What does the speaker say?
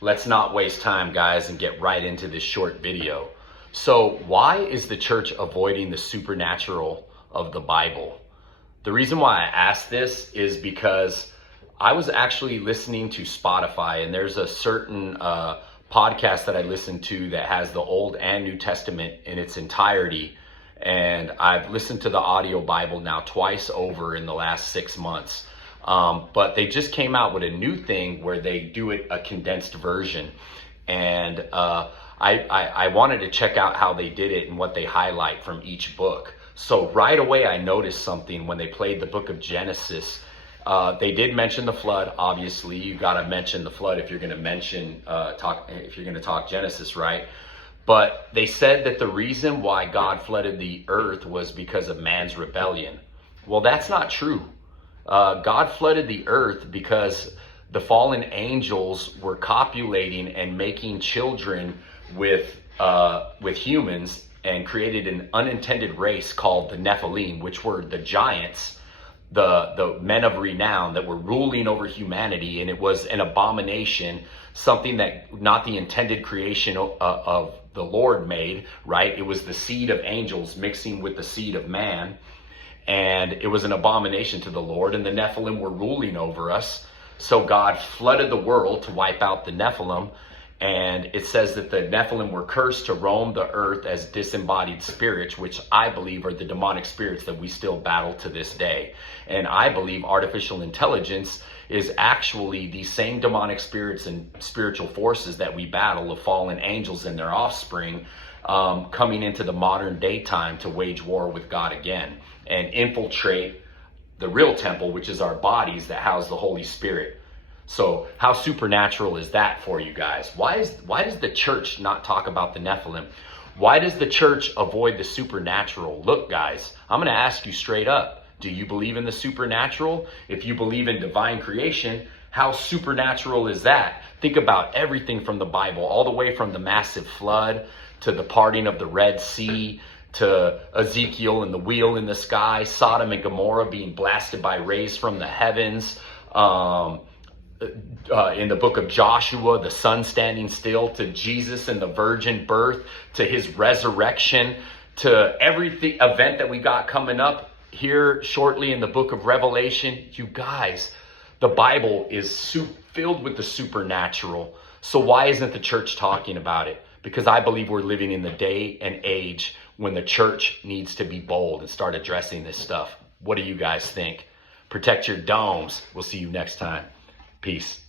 let's not waste time, guys, and get right into this short video. So why is the church avoiding the supernatural of the Bible? The reason why I asked this is because I was actually listening to Spotify, and there's a certain podcast that I listen to that has the Old and New Testament in its entirety. And I've listened to the audio Bible now twice over in the last 6 months. But they just came out with a new thing where they do it a condensed version. And I wanted to check out how they did it and what they highlight from each book. So right away I noticed something when they played the book of Genesis. They did mention the flood. Obviously, you got to mention the flood if you're going to talk Genesis, right? But they said that the reason why God flooded the earth was because of man's rebellion. Well, that's not true. God flooded the earth because the fallen angels were copulating and making children with humans, and created an unintended race called the Nephilim, which were the giants, the men of renown that were ruling over humanity. And it was an abomination, something that not the intended creation of the Lord made, right? It was the seed of angels mixing with the seed of man. And it was an abomination to the Lord, and the Nephilim were ruling over us. So God flooded the world to wipe out the Nephilim. And it says that the Nephilim were cursed to roam the earth as disembodied spirits, which I believe are the demonic spirits that we still battle to this day. And I believe artificial intelligence is actually the same demonic spirits and spiritual forces that we battle, the fallen angels and their offspring, coming into the modern day time to wage war with God again and infiltrate the real temple, which is our bodies that house the Holy Spirit. So how supernatural is that for you guys? Why does the church not talk about the Nephilim? Why does the church avoid the supernatural? Look, guys, I'm going to ask you straight up. Do you believe in the supernatural? If you believe in divine creation, how supernatural is that? Think about everything from the Bible, all the way from the massive flood to the parting of the Red Sea, to Ezekiel and the wheel in the sky, Sodom and Gomorrah being blasted by rays from the heavens, in the book of Joshua, the sun standing still, to Jesus and the virgin birth, to his resurrection, to every event that we got coming up here shortly in the book of Revelation. You guys, the Bible is filled with the supernatural. So why isn't the church talking about it? Because I believe we're living in the day and age when the church needs to be bold and start addressing this stuff. What do you guys think? Protect your domes. We'll see you next time. Peace.